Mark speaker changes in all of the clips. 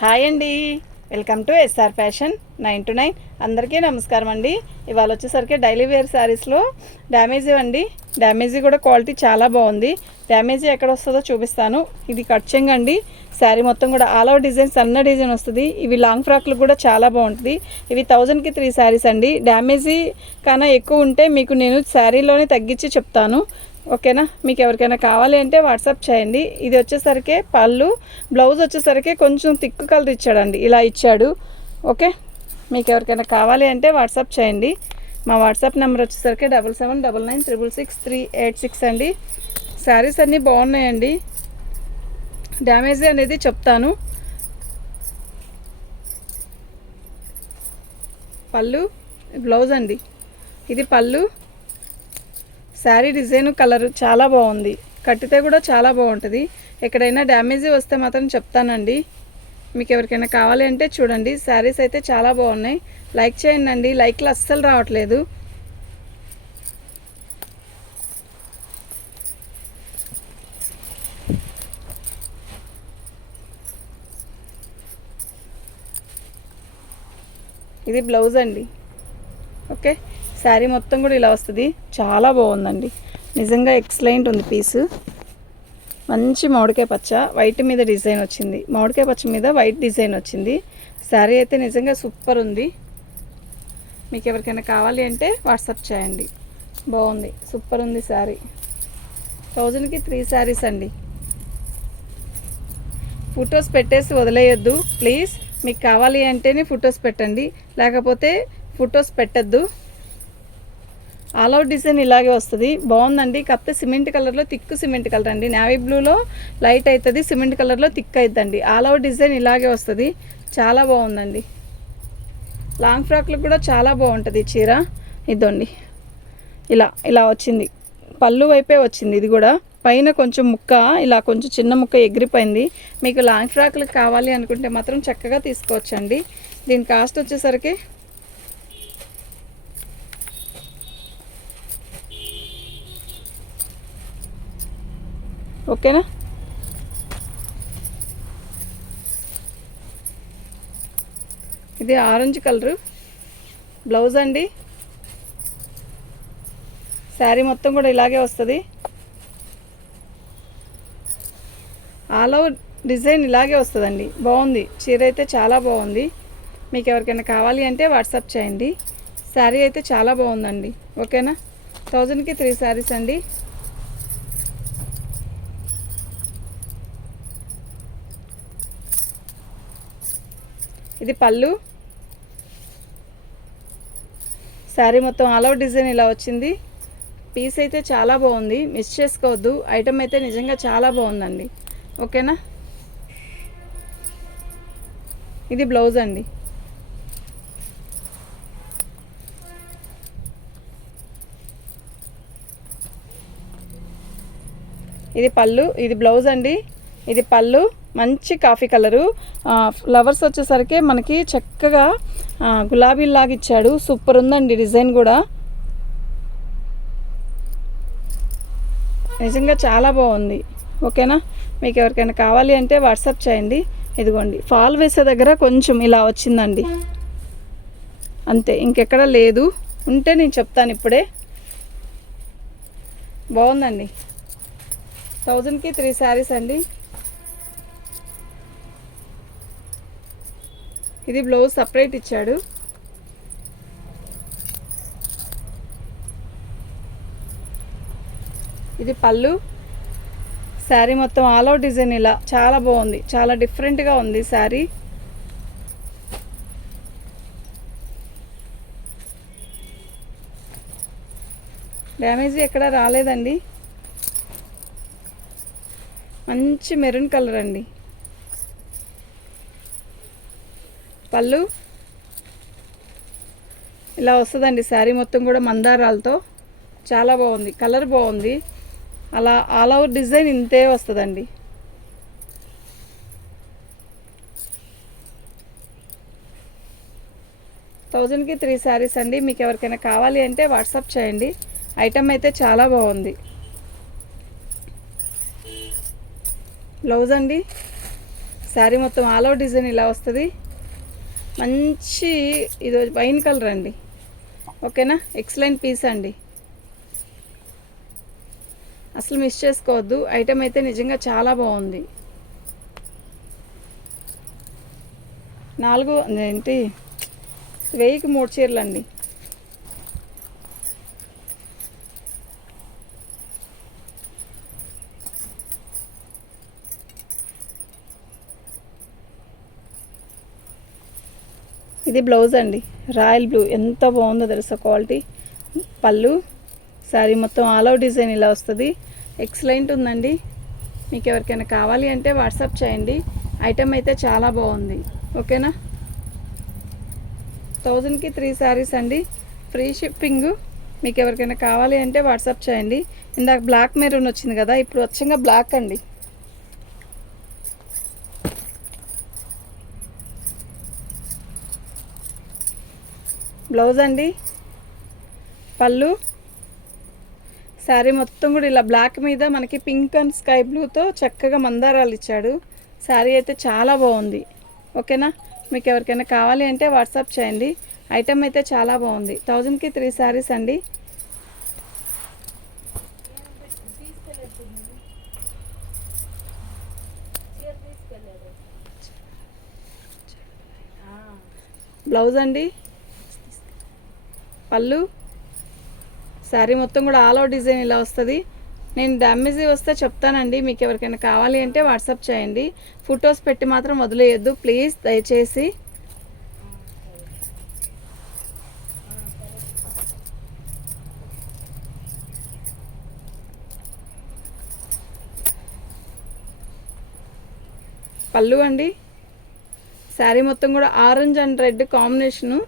Speaker 1: Hi అండి. Welcome to SR fashion nine two nine. అందరికీ నమస్కారం అండి. ఇవాళ వచ్చేసరికి డైలీ వేర్ శారీస్లో డ్యామేజీ అండి డ్యామేజీ కూడా క్వాలిటీ చాలా బాగుంది. డ్యామేజీ ఎక్కడ వస్తుందో చూపిస్తాను. ఇది కట్చింగ్ అండి. శారీ మొత్తం కూడా ఆల్ ఓవర్ డిజైన్ సన్న డిజైన్ వస్తుంది. ఇవి లాంగ్ ఫ్రాక్లు కూడా చాలా బాగుంటుంది. ఇవి థౌజండ్కి త్రీ శారీస్ అండి. డ్యామేజీ కన్నా ఎక్కువ ఉంటే మీకు నేను శారీలోనే తగ్గించి చెప్తాను. ఓకేనా? మీకు ఎవరికైనా కావాలి అంటే వాట్సాప్ చేయండి. ఇది వచ్చేసరికి పళ్ళు బ్లౌజ్ వచ్చేసరికి కొంచెం తిక్కు కలర్ ఇచ్చాడండి. ఇలా ఇచ్చాడు. ఓకే? మీకు ఎవరికైనా కావాలి అంటే వాట్సాప్ చేయండి. మా వాట్సాప్ నెంబర్ వచ్చేసరికి double seven double nine triple six three eight six అండి. శారీస్ అన్నీ బాగున్నాయండి. డ్యామేజ్ అనేది చెప్తాను. పళ్ళు బ్లౌజ్ అండి. ఇది పళ్ళు శారీ డిజైన్ కలర్ చాలా బాగుంది. కట్టితే కూడా చాలా బాగుంటుంది. ఎక్కడైనా డ్యామేజ్ వస్తే మాత్రం చెప్తానండి. మీకు ఎవరికైనా కావాలి అంటే చూడండి. శారీస్ అయితే చాలా బాగున్నాయి. లైక్ చేయండి అండి లైక్లు అస్సలు రావట్లేదు. ఇది బ్లౌజ్ అండి. ఓకే? శారీ మొత్తం కూడా ఇలా వస్తుంది. చాలా బాగుందండి. నిజంగా ఎక్సలెంట్ ఉంది పీసు మంచి మామిడికాయ పచ్చ. వైట్ మీద డిజైన్ వచ్చింది. మామిడికాయ పచ్చ మీద వైట్ డిజైన్ వచ్చింది. శారీ అయితే నిజంగా సూపర్ ఉంది. మీకు ఎవరికైనా కావాలి అంటే వాట్సాప్ చేయండి. బాగుంది. సూపర్ ఉంది శారీ. థౌజండ్కి త్రీ శారీస్ అండి. ఫొటోస్ పెట్టేసి వదిలేయొద్దు. ప్లీజ్ మీకు కావాలి అంటేనే ఫొటోస్ పెట్టండి. లేకపోతే ఫొటోస్ పెట్టద్దు. అవుట్ డిజైన్ ఇలాగే వస్తుంది. బాగుందండి. కాకపోతే సిమెంట్ కలర్లో థిక్ సిమెంట్ కలర్ అండి. నావీ బ్లూలో లైట్ అవుతుంది సిమెంట్ కలర్లో థిక్ అవుతుందండి ఆల్ అవుట్ డిజైన్ ఇలాగే వస్తుంది. చాలా బాగుందండి. లాంగ్ ఫ్రాక్లకు కూడా చాలా బాగుంటుంది చీర. ఇదండి. ఇలా ఇలా వచ్చింది. పళ్ళు వైపే వచ్చింది ఇది కూడా. పైన కొంచెం ముక్క ఇలా కొంచెం చిన్న ముక్క ఎగిరిపోయింది. మీకు లాంగ్ ఫ్రాక్లకు కావాలి అనుకుంటే మాత్రం చక్కగా తీసుకోవచ్చండి. దీని కాస్ట్ వచ్చేసరికి ఓకేనా? ఇది ఆరెంజ్ కలరు. బ్లౌజ్ అండి. శారీ మొత్తం కూడా ఇలాగే వస్తుంది. ఆల్ ఓవర్ డిజైన్ ఇలాగే వస్తుందండి. బాగుంది. చీర అయితే చాలా బాగుంది. మీకు ఎవరికైనా కావాలి అంటే వాట్సాప్ చేయండి. శారీ అయితే చాలా బాగుందండి. ఓకేనా? థౌజండ్కి త్రీ శారీస్ అండి. ఇది పళ్ళు. శారీ మొత్తం ఆల్ ఓవర్ డిజైన్ ఇలా వచ్చింది. పీస్ అయితే చాలా బాగుంది. మిస్ చేసుకోవద్దు. ఐటమ్ అయితే నిజంగా చాలా బాగుందండి. ఓకేనా? ఇది బ్లౌజ్ అండి. ఇది పళ్ళు. ఇది బ్లౌజ్ అండి. ఇది పళ్ళు. మంచి కాఫీ కలరు. ఫ్లవర్స్ వచ్చేసరికి మనకి చక్కగా గులాబీలాగా ఇచ్చాడు. సూపర్ ఉందండి డిజైన్ కూడా. నిజంగా చాలా బాగుంది. ఓకేనా? మీకు ఎవరికైనా కావాలి అంటే వాట్సాప్ చేయండి. ఇదిగోండి. ఫాల్ వేసే దగ్గర కొంచెం ఇలా వచ్చిందండి. అంతే ఇంకెక్కడ లేదు. ఉంటే నేను చెప్తాను ఇప్పుడే. బాగుందండి. థౌజండ్కి త్రీ శారీస్ అండి. ఇది బ్లౌజ్ సపరేట్ ఇచ్చాడు. ఇది పళ్ళు. శారీ మొత్తం ఆల్ అవుట్ డిజైన్ ఇలా. చాలా బాగుంది. చాలా డిఫరెంట్గా ఉంది శారీ. డ్యామేజ్ ఎక్కడ రాలేదండి. మంచి మెరూన్ కలర్ అండి. పళ్ళు. ఇలా వస్తుందండి శారీ మొత్తం కూడా మందారాలతో. చాలా బాగుంది. కలర్ బాగుంది. అలా ఆల్ ఓవర్ డిజైన్ ఇంతే వస్తుందండి. థౌజండ్కి త్రీ శారీస్ అండి. మీకు ఎవరికైనా కావాలి అంటే వాట్సాప్ చేయండి. ఐటమ్ అయితే చాలా బాగుంది. బ్లౌజ్ అండి. శారీ మొత్తం ఆల్ ఓవర్ డిజైన్ ఇలా వస్తుంది. మంచి ఇది వైన్ కలర్ అండి. ఓకేనా? ఎక్సలెంట్ పీస్ అండి. అసలు మిస్ చేసుకోవద్దు. ఐటెం అయితే నిజంగా చాలా బాగుంది. నాలుగు ఏంటి వెయ్యికి మూడు చీరలు అండి ఇది బ్లౌజ్ అండి. Royal blue. ఎంత బాగుందో తెలుసా క్వాలిటీ? పళ్ళు శారీ మొత్తం ఆల్ అవుట్ డిజైన్ ఇలా వస్తుంది. ఎక్సలెంట్ ఉందండి. మీకు ఎవరికైనా కావాలి అంటే వాట్సాప్ చేయండి. ఐటెం అయితే చాలా బాగుంది. ఓకేనా? థౌజండ్కి త్రీ శారీస్ అండి. ఫ్రీ షిప్పింగ్ మీకు ఎవరికైనా కావాలి అంటే వాట్సాప్ చేయండి. ఇందాక బ్లాక్ మెరూన్ వచ్చింది కదా ఇప్పుడు వచ్చంగా బ్లాక్ అండి. బ్లౌజ్ అండి. పళ్ళు. శారీ మొత్తం కూడా ఇలా బ్లాక్ మీద మనకి పింక్ అండ్ స్కై బ్లూతో చక్కగా మందారాలు ఇచ్చాడు. శారీ అయితే చాలా బాగుంది. ఓకేనా? మీకు ఎవరికైనా కావాలి అంటే వాట్సాప్ చేయండి. ఐటమ్ అయితే చాలా బాగుంది. థౌజండ్కి త్రీ శారీస్ అండి. బ్లౌజ్ అండి. పళ్ళు. శారీ మొత్తం కూడా ఆల్ అవుట్ డిజైన్ ఇలా వస్తుంది. నేను డ్యామేజ్ వస్తే చెప్తానండి మీకు ఎవరికైనా కావాలి అంటే వాట్సాప్ చేయండి. ఫొటోస్ పెట్టి మాత్రం వదిలేయద్దు ప్లీజ్ దయచేసి. పళ్ళు అండి. శారీ మొత్తం కూడా ఆరెంజ్ అండ్ రెడ్ కాంబినేషను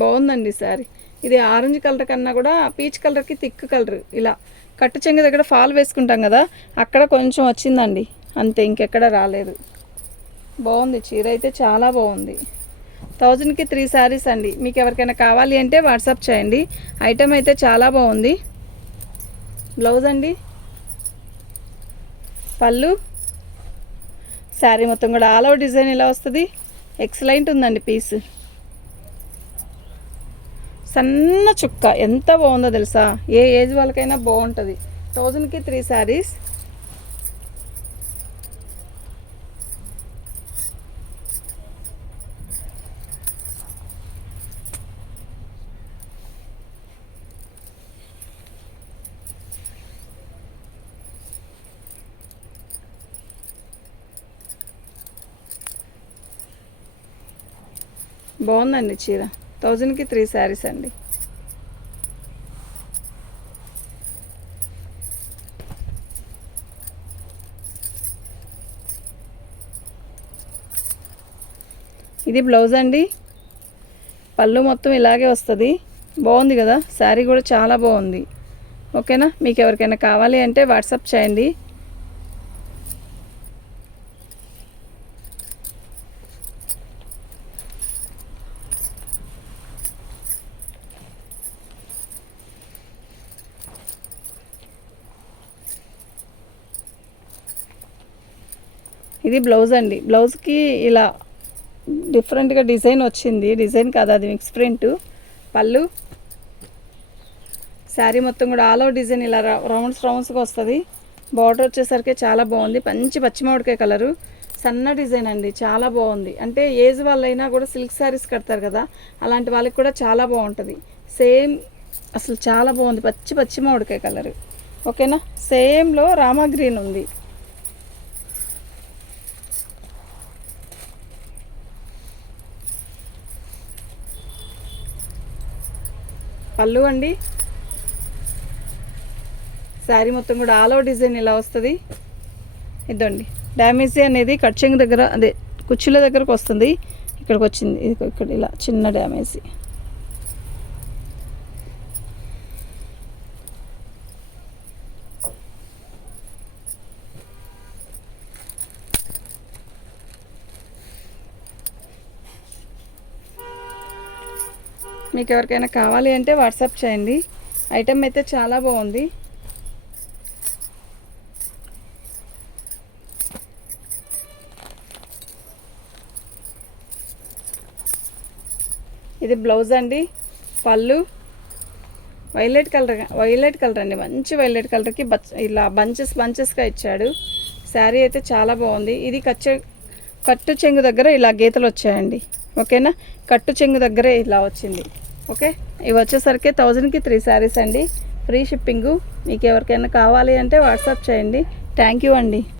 Speaker 1: బాగుందండి శారీ. ఇది ఆరెంజ్ కలర్ కన్నా కూడా పీచ్ కలర్కి థిక్ కలర్ ఇలా. కట్టు చెంగ దగ్గర ఫాల్ వేసుకుంటాం కదా అక్కడ కొంచెం వచ్చిందండి. అంతే ఇంకెక్కడ రాలేదు. బాగుంది చీర అయితే చాలా బాగుంది. థౌజండ్కి త్రీ శారీస్ అండి. మీకు ఎవరికైనా కావాలి అంటే వాట్సాప్ చేయండి. ఐటెం అయితే చాలా బాగుంది. బ్లౌజ్ అండి? పళ్ళు? శారీ మొత్తం కూడా ఆల్ అవుట్ డిజైన్ ఇలా వస్తుంది. ఎక్సలెంట్ ఉందండి పీస్. సన్న చుక్క. ఎంత బాగుందో తెలుసా? ఏ ఏజ్ వాళ్ళకైనా బాగుంటుంది. థౌజండ్కి త్రీ శారీస్. బాగుందండి చీర. థౌజండ్కి త్రీ శారీస్ అండి. ఇది బ్లౌజ్ అండి. పళ్ళు మొత్తం ఇలాగే వస్తుంది. బాగుంది కదా? శారీ కూడా చాలా బాగుంది. ఓకేనా? మీకు ఎవరికైనా కావాలి అంటే వాట్సాప్ చేయండి. ఇది బ్లౌజ్ అండి. బ్లౌజ్కి ఇలా డిఫరెంట్గా డిజైన్ వచ్చింది. డిజైన్ కాదు అది మిక్స్ ప్రింట్. పళ్ళు. శారీ మొత్తం కూడా ఆల్ ఓవర్ డిజైన్ ఇలా రౌండ్స్ రౌండ్స్గా వస్తుంది. బార్డర్ వచ్చేసరికి చాలా బాగుంది. మంచి పచ్చిమామిడికాయ కలరు. సన్న డిజైన్ అండి. చాలా బాగుంది. అంటే ఏజ్ వాళ్ళైనా కూడా సిల్క్ శారీస్ కడతారు కదా అలాంటి వాళ్ళకి కూడా చాలా బాగుంటుంది. సేమ్ అసలు చాలా బాగుంది. పచ్చి పచ్చి మామిడికాయ కలరు. ఓకేనా? సేమ్లో రామా గ్రీన్ ఉంది. పళ్ళు అండి. శారీ మొత్తం కూడా ఆల్ ఓవర్ డిజైన్ ఇలా వస్తుంది. ఇదండి. డ్యామేజ్ అనేది కట్చింగ్ దగ్గర అదే కుర్చీల దగ్గరకు వస్తుంది. ఇక్కడికి వచ్చింది. ఇది ఇక్కడ ఇలా చిన్న డ్యామేజీ మీకు ఎవరికైనా కావాలి అంటే వాట్సాప్ చేయండి. ఐటెం అయితే చాలా బాగుంది. ఇది బ్లౌజ్ అండి. పళ్ళు. వైలెట్ కలర్ వైలెట్ కలర్ అండి. మంచి వైలెట్ కలర్కి బ ఇలా బంచెస్ బంచెస్గా ఇచ్చాడు. శారీ అయితే చాలా బాగుంది. ఇది కచ్చ కట్టు చెంగు దగ్గర ఇలా గీతలు వచ్చాయండి. ఓకేనా? కట్టు చెంగు దగ్గరే ఇలా వచ్చింది. ఓకే? ఇవి వచ్చేసరికి థౌజండ్కి త్రీ శారీస్ అండి. ఫ్రీ షిప్పింగు మీకు ఎవరికైనా కావాలి అంటే వాట్సాప్ చేయండి. థ్యాంక్ యూ అండి.